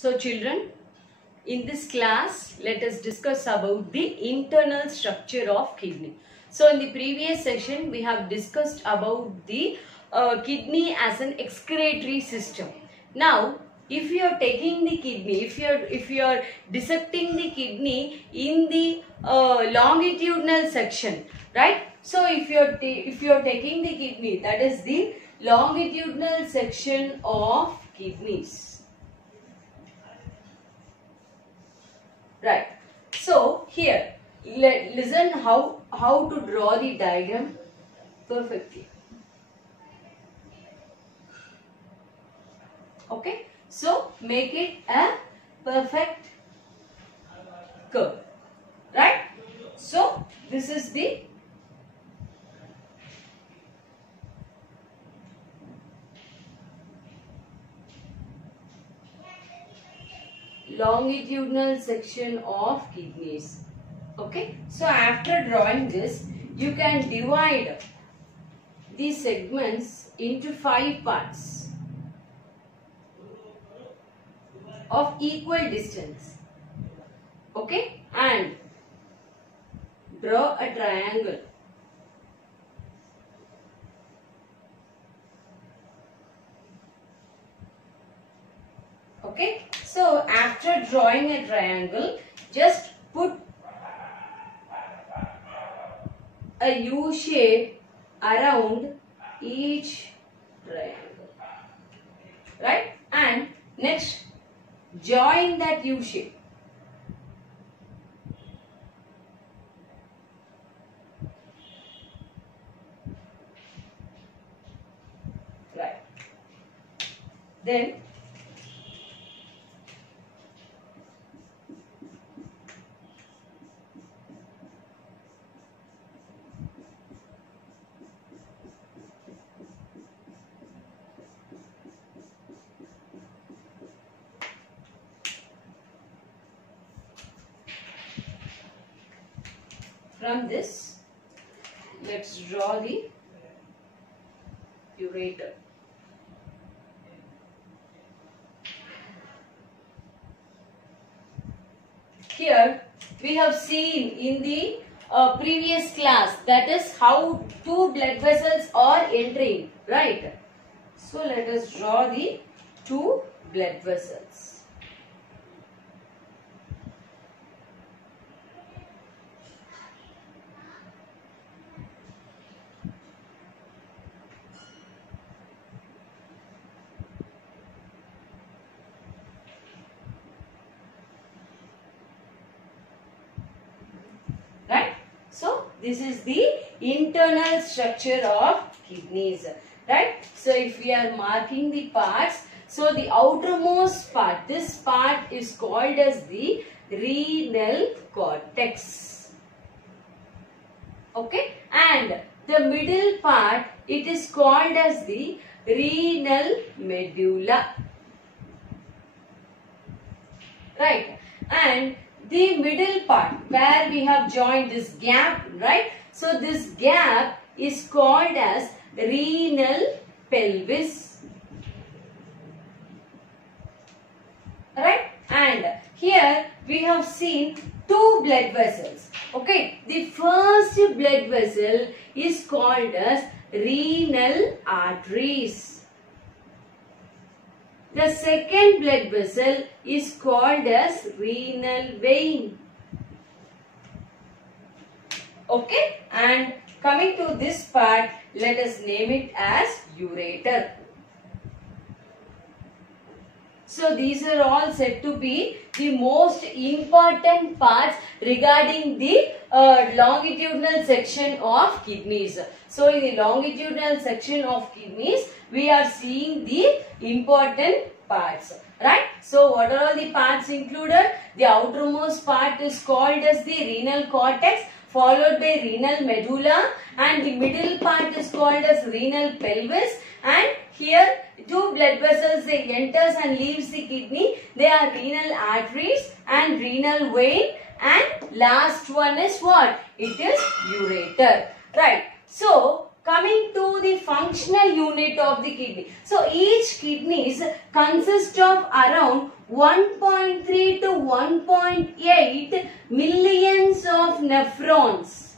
So children, in this class, let us discuss about the internal structure of kidney. So in the previous session, we have discussed about the kidney as an excretory system. Now, if you are taking the kidney, if you are dissecting the kidney in the longitudinal section, right? So if you are taking the kidney, that is the longitudinal section of kidneys. Right. So here, listen how to draw the diagram perfectly. Okay. So make it a perfect curve. Right. So this is the longitudinal section of kidneys. Okay. So after drawing this, you can divide these segments into 5 parts of equal distance. Okay. And draw a triangle. Okay. So after drawing a triangle, just put a U shape around each triangle. Right? And next, join that U shape. Right. Then from this, let's draw the ureter. Here we have seen in the previous class, that is how 2 blood vessels are entering, right? So let us draw the 2 blood vessels. So this is the internal structure of kidneys, right? So if we are marking the parts, so the outermost part, this part is called as the renal cortex. Okay, and the middle part, it is called as the renal medulla. Right, and the middle part where we have joined this gap, right? So this gap is called as renal pelvis. Right? And here we have seen 2 blood vessels. Okay. The first blood vessel is called as renal arteries. The second blood vessel is called as renal vein. Okay, and coming to this part, let us name it as ureter. So these are all said to be the most important parts regarding the longitudinal section of kidneys. So in the longitudinal section of kidneys, we are seeing the important parts, right? So what are all the parts included? The outermost part is called as the renal cortex, followed by renal medulla, and the middle part is called as renal pelvis. And here 2 blood vessels, they enters and leaves the kidney. They are renal arteries and renal vein, and last one is what? It is ureter. Right. So coming to the functional unit of the kidney. So each kidneys consist of around 1.3 to 1.8 millions of nephrons.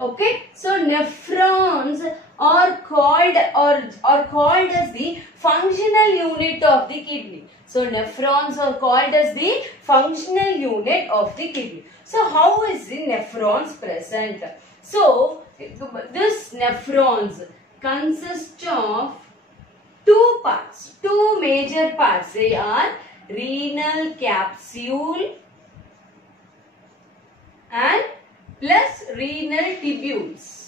Okay, so nephrons are called as the functional unit of the kidney. So nephrons are called as the functional unit of the kidney. So how is the nephrons present? So this nephrons consist of two parts, two major parts. They are renal capsule and plus renal tubules.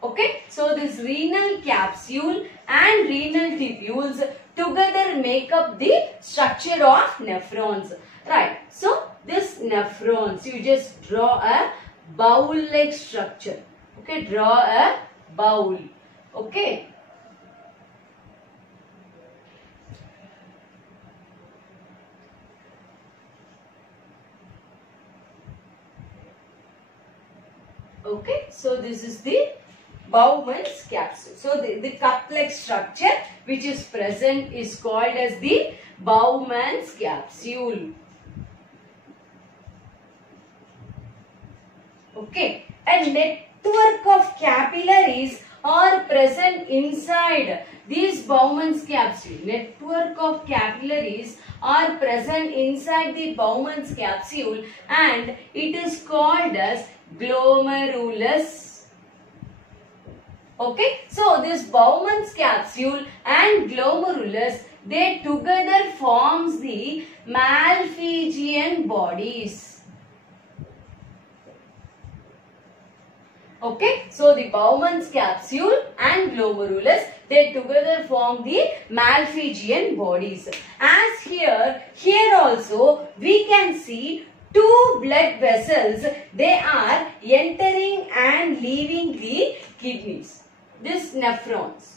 Okay, so this renal capsule and renal tubules together make up the structure of nephrons. Right, so this nephrons, you just draw a bowl-like structure. Okay, draw a bowl. Okay. Okay, so this is the Bowman's capsule. So the cup-like structure which is present is called as the Bowman's capsule. Okay, a network of capillaries are present inside these Bowman's capsule. Network of capillaries are present inside the Bowman's capsule and it is called as glomerulus. Okay, so this Bowman's capsule and glomerulus, they together forms the Malpighian bodies. Okay, so the Bowman's capsule and glomerulus, they together form the Malpighian bodies. As here also we can see two blood vessels, they are entering and leaving the kidneys. This nephrons.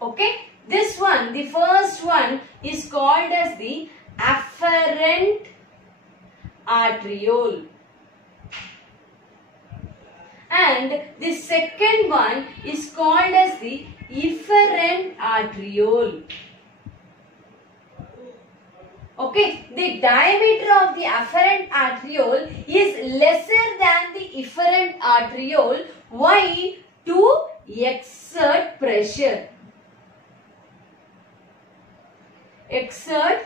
Okay, this one, the first one is called as the afferent arteriole. And the second one is called as the efferent arteriole. Okay, the diameter of the afferent arteriole is lesser than the efferent arteriole. Why? To exert pressure. Exert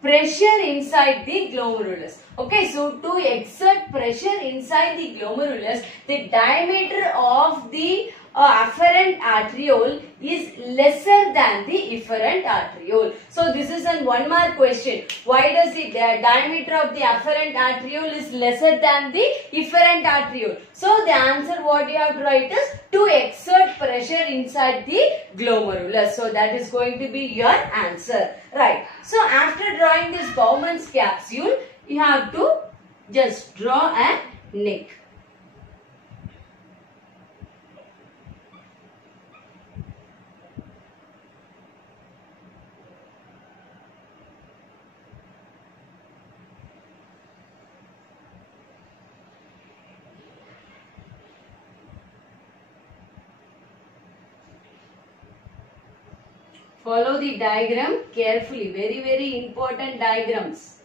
pressure inside the glomerulus. Okay, so to exert pressure inside the glomerulus, the diameter of the afferent arteriole is lesser than the efferent arteriole. So this is a 1 mark question. Why does the diameter of the afferent arteriole is lesser than the efferent arteriole? So the answer what you have to write is to exert pressure inside the glomerulus. So that is going to be your answer. Right. So after drawing this Bowman's capsule, you have to just draw a neck. Follow the diagram carefully. Very, very important diagrams.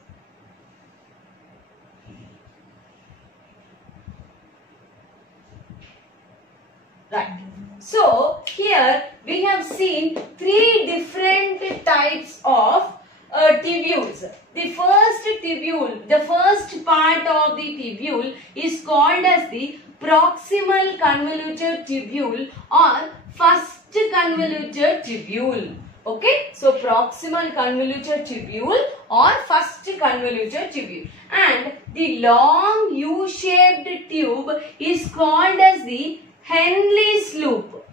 Right. So, here we have seen 3 different types of tubules. The first tubule, the first part of the tubule is called as the proximal convoluted tubule or first convoluted tubule. Okay, so proximal convoluted tubule or first convoluted tubule, and the long U-shaped tube is called as the Henle's loop.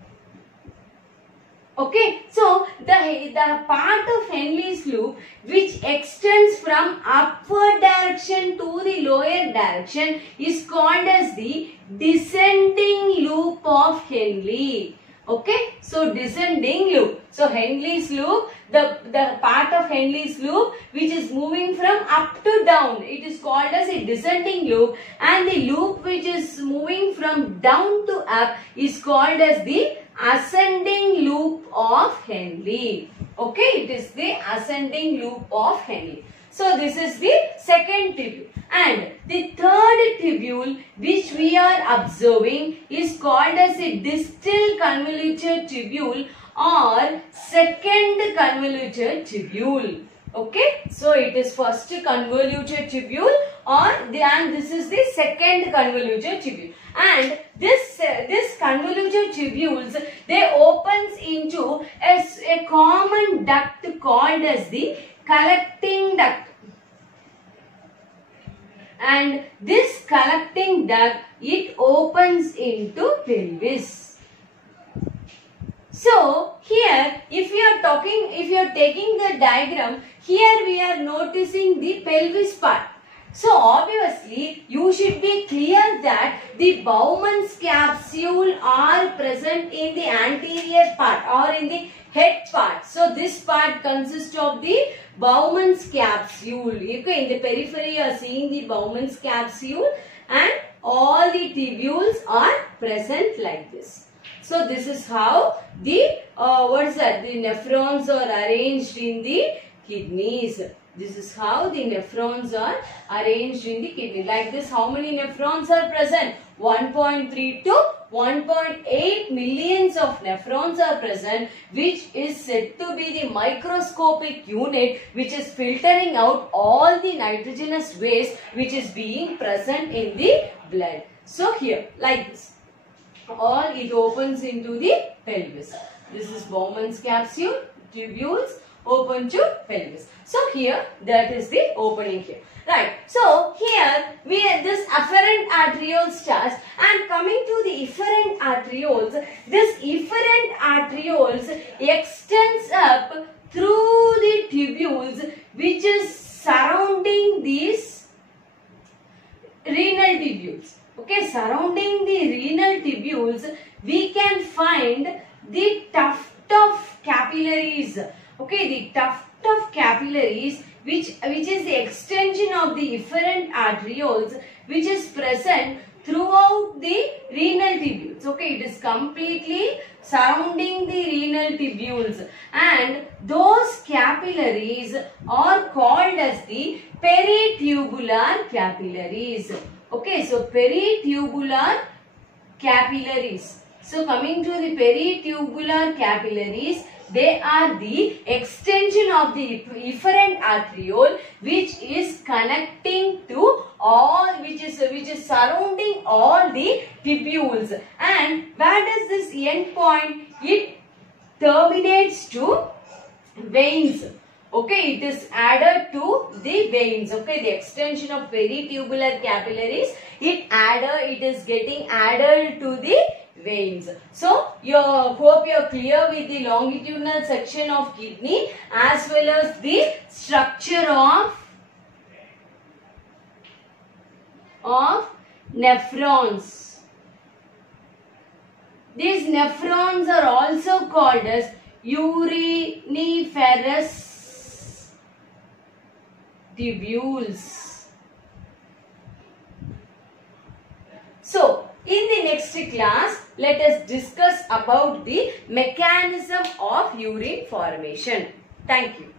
Okay, so the part of Henle's loop which extends from upward direction to the lower direction is called as the descending loop of Henle. Okay, so descending loop. So Henle's loop, the part of Henle's loop which is moving from up to down, it is called as a descending loop, and the loop which is moving from down to up is called as the ascending loop of Henle. Okay, it is the ascending loop of Henle. So this is the second tubule, and the third tubule which we are observing is called as a distal convoluted tubule or second convoluted tubule. Okay, so it is first convoluted tubule and this is the second convoluted tubule. And this convoluted tubules, they opens into a common duct called as the collecting duct, and this collecting duct, it opens into pelvis. So here if you are taking the diagram, here we are noticing the pelvis part. So obviously you should be clear that the Bowman's capsule are present in the anterior part or in the head part. So this part consists of the Bowman's capsule. Okay, in the periphery you are seeing the Bowman's capsule and all the tubules are present like this. So this is how the the nephrons are arranged in the kidneys. This is how the nephrons are arranged in the kidney. Like this, how many nephrons are present? 1.3 to 1.8 millions of nephrons are present, which is said to be the microscopic unit which is filtering out all the nitrogenous waste which is being present in the blood. So here, like this, all it opens into the pelvis. This is Bowman's capsule, tubules open to pelvis. So here, that is the opening here. Right. So here we have this afferent arteriole starts, and coming to the efferent arterioles, this efferent arterioles extends up through the tubules which is surrounding these renal tubules. Okay, surrounding the renal tubules, we can find the tuft of capillaries. Okay, the tuft of capillaries which is the extension of the efferent arterioles which is present throughout the renal tubules. Okay, it is completely surrounding the renal tubules, and those capillaries are called as the peritubular capillaries. Okay, so peritubular capillaries. So coming to the peritubular capillaries, they are the extension of the efferent arteriole which is connecting to all, which is surrounding all the tubules. And where does this end point? It terminates to veins. Okay, it is added to the veins. Okay, the extension of peritubular capillaries, it is getting added to the veins. So, hope you are clear with the longitudinal section of kidney as well as the structure of nephrons. These nephrons are also called as uriniferous tubules. So, in the next class, let us discuss about the mechanism of urine formation. Thank you.